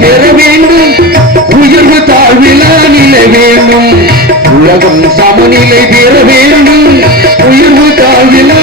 பெற வேண்டும் உயர்வு தாழ்விலா நிலை வேண்டும். உலகம் சமநிலை பெற வேண்டும். உயர்வு தாழ்விலா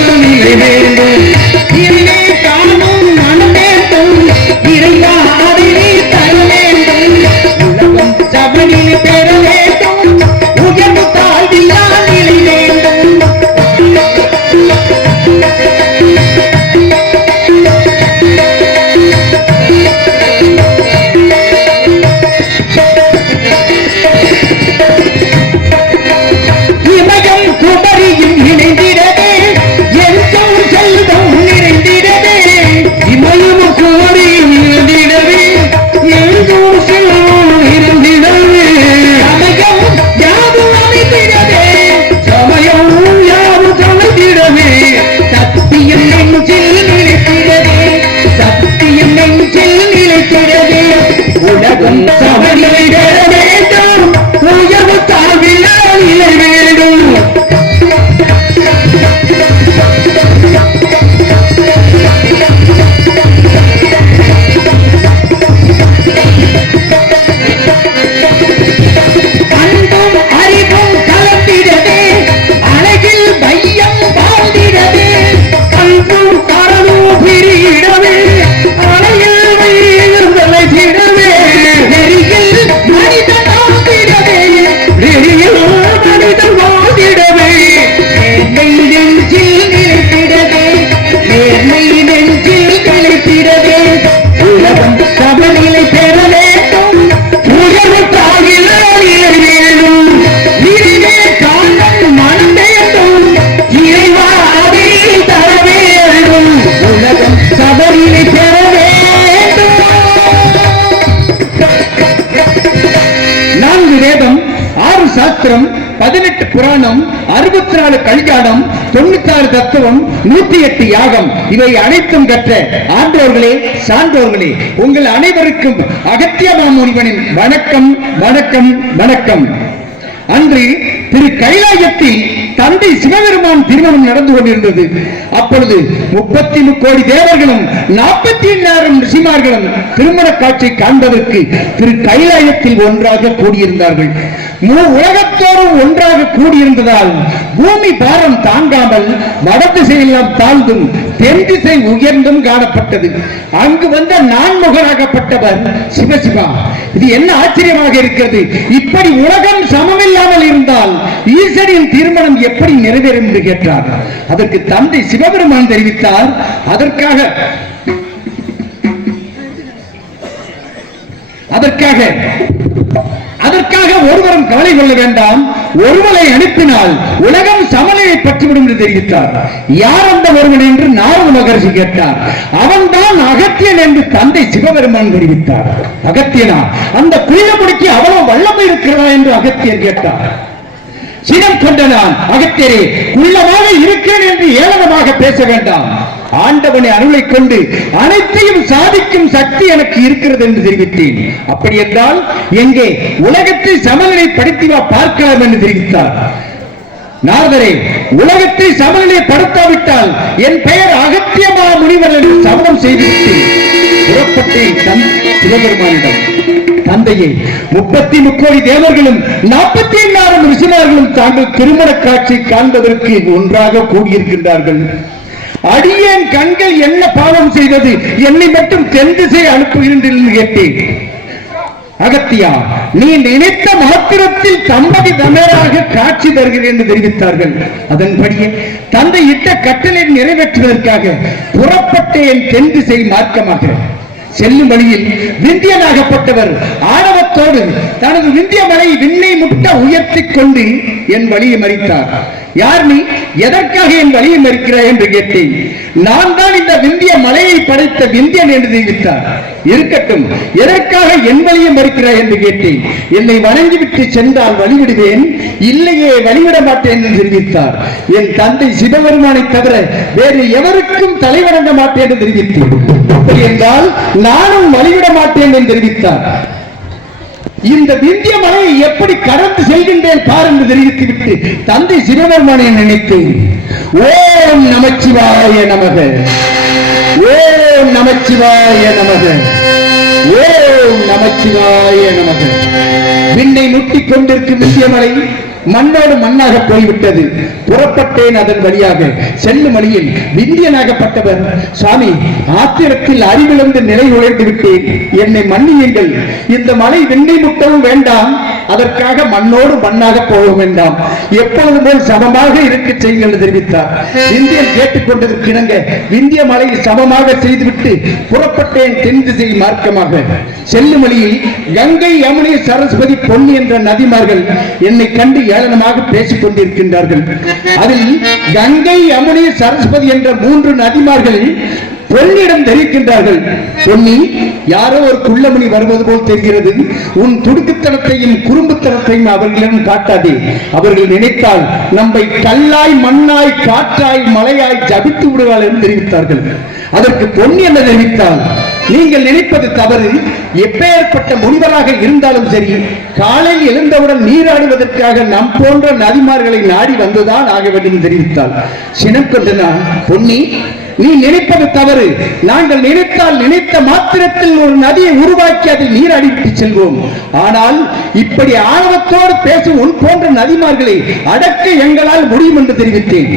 கல்யாணம் தொண்ணூத்தாறு தத்துவம் நூத்தி எட்டு யாகம். இவை அனைத்தும் கற்ற ஆண்டோர்களே சான்றோர்களே உங்கள் அனைவருக்கும் அகத்தியமா முனிவனின் வணக்கம் வணக்கம் வணக்கம். அன்று திரு கைலாயத்தில் தந்தை சிவபெருமான் திருமணம் நடந்து கொண்டிருந்தது. அப்பொழுது முப்பத்தி கோடி தேவர்களும் நாற்பத்தி எண்ணாயிரம் ரிஷிமார்களும் திருமண காட்சி காண்பதற்கு திரு கைலாயத்தில் ஒன்றாக கூடியிருந்தார்கள். முழு உலகத்தோறும் ஒன்றாக கூடியிருந்ததால் பூமி பாரம் தாங்காமல் வட திசையெல்லாம் தாழ்ந்தும் தென் திசை உயர்ந்தும் காணப்பட்டது. அங்கு வந்த நான்முகராகப்பட்டவர் சிவசிவா. இது என்ன ஆச்சரியமாக இருக்கிறது? இப்படி உலகம் சமமில்லாமல் இருந்தால் ஈசனின் திருமணம் எப்படி நிறைவேறும் என்று கேட்டார். அதற்கு தந்தை சிவபெருமான் தெரிவித்தார். அதற்காக அதற்காக அதற்காக ஒருவரும் கவலை கொள்ள வேண்டாம். ஒருவனை அனுப்பினால் உலகம் சமநிலை பற்றிவிடும் என்று தெரிவித்தார். யார் அந்த ஒருவன் என்று நாரத மகர்ஷி கேட்டார். அவன்தான் அகத்தியன் என்று தந்தை சிவபெருமான் தெரிவித்தார். அகத்தியனா? அந்த குயிலமுடிக்கு அவ்வளவு வல்லமை இருக்கிறதா என்று அகத்தியன் கேட்டார். சினம் கொண்ட நான் அகத்தியரே உள்ளமாக இருக்கிறேன் என்று ஏளனமாக பேச வேண்டாம். ஆண்டவனை அருளை கொண்டு அனைத்தையும் சாதிக்கும் சக்தி எனக்கு இருக்கிறது என்று தெரிவித்தேன். அப்படி என்றால் எங்கே உலகத்தை சமநிலைப்படுத்தி பார்க்கலாம் என்று தெரிவித்தார். நாரதரே உலகத்தை சமநிலைப்படுத்தாவிட்டால் என் பெயர் அகத்தியமா முனிவர் என்று சபதம் செய்துவிட்டு புறப்பட்டேன் தன் சிவபெருமானிடம். தந்தையே முப்பத்தி முக்கோடி தேவர்களும் நாற்பத்தி எண்ணாயிரம் ரிஷிமார்களும் தாங்கள் திருமண காட்சி காண்பதற்கு ஒன்றாக கூடியிருக்கின்றார்கள். அடியேன் கண்கள் என்ன பாவம் செய்தது? என்னை மட்டும் தென் திசை அனுப்புகின்றேன் கேட்டேன். அகத்தியா நீ நினைத்த மாத்திரத்தில் தம்பதி தமராக காட்சி தருகிறேன் என்று தெரிவித்தார்கள். அதன்படியே தந்தை இட்ட கட்டளை நிறைவேற்றுவதற்காக புறப்பட்ட என் தென் திசை மார்க்கமாக. செல்லும் வழியில் விந்தியனாகப்பட்டவர் ஆணவத்தோடு தனது விந்திய மலை விண்ணை முட்ட உயர்த்திக் கொண்டு என் வழியை மறித்தார். யார் நீ? எதற்காக என் வழியை மறுக்கிறாய் என்று கேட்டேன். நான் தான் இந்த விந்திய மலையை படைத்த விந்தியன் என்று தெரிவித்தார் இருக்கட்டும் எதற்காக என் வழியை இருக்கிறாய் என்று கேட்டேன். என்னை வணங்கிவிட்டு சென்றால் வழிவிடுவேன். இல்லையே வழிவிட மாட்டேன் என்று தெரிவித்தார். என் தந்தை சிவபெருமானை தவிர வேறு எவருக்கும் தலைவணங்க மாட்டேன் என்று தெரிவித்தேன். என்றால் நானும் வழிவிட மாட்டேன் என்று தெரிவித்தார். இந்த விந்திய மலையை எப்படி கடந்து செல்கின்றேன் பார் என்று தெரிவித்துவிட்டு தந்தை சிவபெருமானை நினைத்து ஓம் நமச்சிவாய நமக. ஓம் நமச்சிவாய நமக. ஓம் நமச்சிவாய நமக. விண்ணை முட்டிக் கொண்டிருக்கும் விந்தியமலை மண்ணோடு மண்ணாக போய்விட்டது. புறப்பட்டேன் அதன் வழியாக. செல்லும் வழியில் விந்தியனாகப்பட்டவர் சுவாமி ஆத்திரத்தில் அறிவிழந்து நிலை உழைந்து விட்டேன். என்னை மன்னியுங்கள். இந்த மலை விண்ணை முட்டவும் வேண்டாம். அதற்காக மண்ணோடு மண்ணாக போக வேண்டாம். எப்பொழுது போல் சமமாக இருக்க செய்யுங்கள் தெரிவித்தார். இந்தியன் கேட்டுக்கொண்டதற்கு இணங்க விந்திய மலையை சமமாக செய்துவிட்டு புறப்பட்டேன் தென் திசை மார்க்கமாக. செல்லும் வழியில் கங்கை யமுனை சரஸ்வதி பொன்னி என்ற நதிமார்கள் என்னை கண்டு ஏளனமாக பேசிக் கொண்டிருக்கின்றார்கள் அதில் கங்கை யமுனை சரஸ்வதி என்ற மூன்று நதிமார்கள் பொன்னிடம் தெரிவிக்கின்றார்கள் பொன்னி யாரோ ஒரு குள்ளமணி வருவது போல் தெரிகிறது. உன் துடுக்குத்தனத்தையும் குறும்புத்தனத்தையும் அவர்களிடம் காட்டாதே. அவர்கள் நினைத்தால் நம்மை கல்லாய் மண்ணாய் காற்றாய் மலையாய் ஜபித்து விடுவாள் என்று தெரிவித்தார்கள். அதற்கு பொன்னி என்ன தெரிவித்தால் நீங்கள் நினைப்பது தவறு. எப்பேற்பட்ட முனிவராக இருந்தாலும் சரி காலையில் எழுந்தவுடன் நீராடுவதற்காக நம் போன்ற நதிமார்களை நாடி வந்துதான் ஆக வேண்டும் என்று தெரிவித்தாள். சினம் கொண்டு நான் பொன்னி நீ நினைப்பது தவறு. நாங்கள் நினைத்தால் நினைத்த மாத்திரத்தில் ஒரு நதியை உருவாக்கி அதில் நீராடிவிட்டு செல்வோம். ஆனால் இப்படி ஆணவத்தோடு பேசும் உன் போன்ற நதிமார்களை அடக்க எங்களால் முடியும் என்று தெரிவித்தேன்.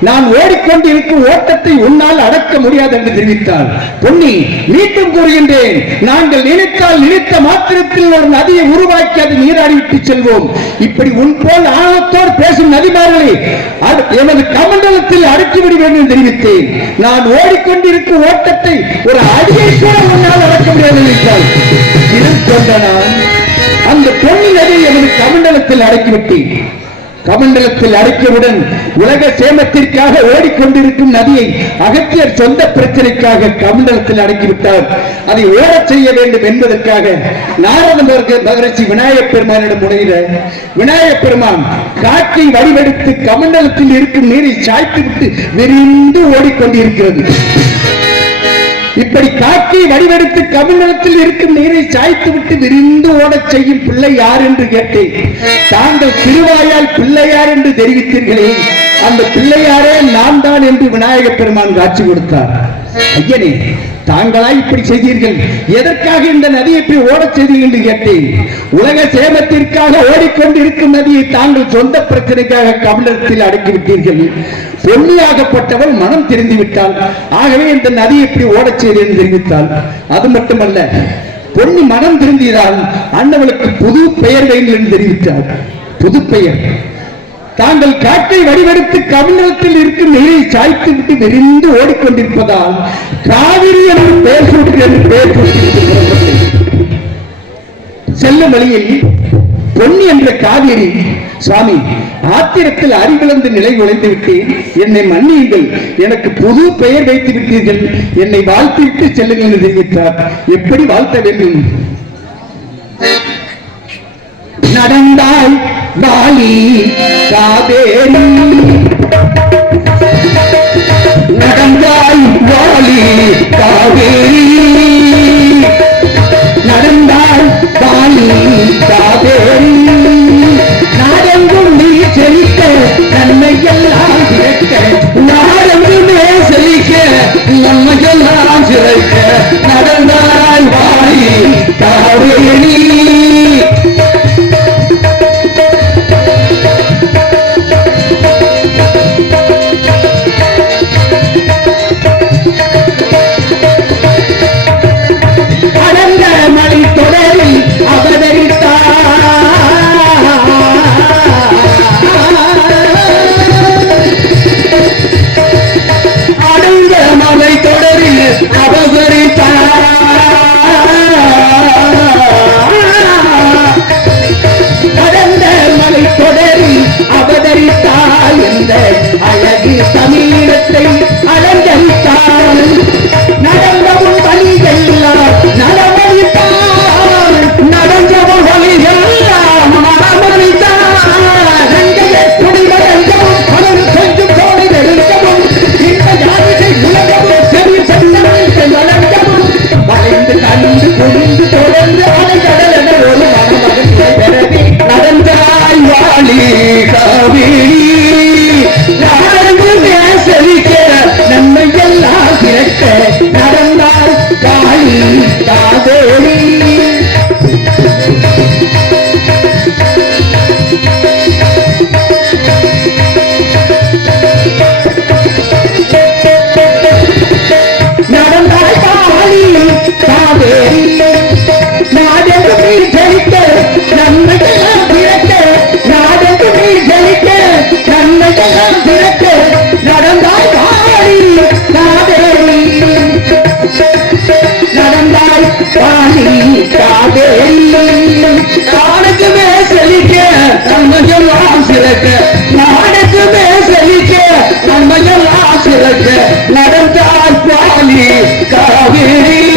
நான் ஓடிக்கொண்டிருக்கும் ஓட்டத்தை உன்னால் அடக்க முடியாது என்று தெரிவித்தார் பொன்னி மீண்டும் கூறுகின்றேன். நாங்கள் நினைத்தால் நினைத்த மாத்திரத்தில் ஒரு நதியை உருவாக்கி அதை நீராடிவிட்டு செல்வோம். இப்படி உன் போல் ஆழத்தோடு பேசும் நதிமார்களை அட- எமது கமண்டலத்தில் அடக்கிவிட வேண்டும் என்று தெரிவித்தேன். நான் ஓடிக்கொண்டிருக்கும் ஓட்டத்தை ஒரு அடியை கூட உன்னால் அடக்க முடியாது என்றால் கொண்ட நான் அந்த பொன்னி நதியை எமது கமண்டலத்தில் அடக்கிவிட்டேன். கமண்டலத்தில் அறிக்கையுடன் உலக சேமத்திற்காக ஓடிக்கொண்டிருக்கும் நதியை அகத்தியர் சொந்த பிரச்சனைக்காக கமண்டலத்தில் அடக்கிவிட்டார். அதை ஓடச் செய்ய வேண்டும் என்பதற்காக நாரத மகரிஷி விநாயகப் பெருமானிடம் முனைகிற விநாயகப் பெருமான் காற்றை வடிவெடுத்து கமண்டலத்தில் இருக்கும் நீரை சாய்த்து விட்டு விரிந்து ஓடிக்கொண்டிருக்கிறது. இப்படி காக்கை வடிவெடுத்து கமண்டலத்தில் இருக்கும் நீரை சாய்த்து விட்டு விரிந்து ஓடச் செய்யும் பிள்ளை யார் என்று கேட்டேன். தாங்கள் திருவாயால் பிள்ளையார் என்று தெரிவித்தீர்களே அந்த பிள்ளையாரே நான் தான் என்று விநாயக பெருமான் காட்சி கொடுத்தார். ஐயனே தாங்களா இப்படி செய்தீர்கள்? எதற்காக இந்த நதியை இப்படி ஓடச் செய்தீர்கள் என்று கேட்டேன். உலக சேமத்திற்காக ஓடிக்கொண்டிருக்கும் நதியை தாங்கள் சொந்த பிரச்சனைக்காக கமலத்தில் அடக்கிவிட்டீர்கள். பொன்னியாகப்பட்டவள் மனம் தெரிந்து விட்டாள் ஆகவே இந்த நதி எப்படி ஓடச் செய்து என்று தெரிவித்தாள். அது மட்டுமல்ல பொண்ணு மனம் திருந்தியதால் அண்ணவளுக்கு புது பெயர் வேண்டும் என்று தெரிவித்தார் புது பெயர். தாங்கள் காற்றை வடிவெடுத்து கமண்டலத்தில் இருக்கும் நீரை சாய்த்து விட்டு விரிந்து ஓடிக்கொண்டிருப்பதால் காவிரி என்று பெயர் சூட்டு என்று பெயர் சூட்டி செல்லும் வழியில் பொன்னி என்ற காவிரி சுவாமி ஆத்திரத்தில் அறிவிழந்து நிலை உழைந்துவிட்டு என்னை மன்னியுங்கள். எனக்கு புது பெயர் வைத்து விட்டீர்கள். என்னை வாழ்த்திவிட்டு செல்லுங்கள் என்று தெரிவித்தார். எப்படி வாழ்த்த வேண்டும்? நடந்தாய் வாலி காவேரி நடந்தாய் வாலி காவேரி ಕಾದೇರಿ Davi.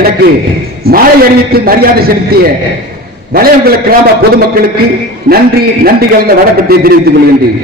எனக்கு மாலை அறிவித்து மரியாதை செலுத்திய வளையங்குள கிராம பொதுமக்களுக்கு நன்றி நன்றி கலந்த வணக்கத்தை தெரிவித்துக் கொள்கின்றேன்.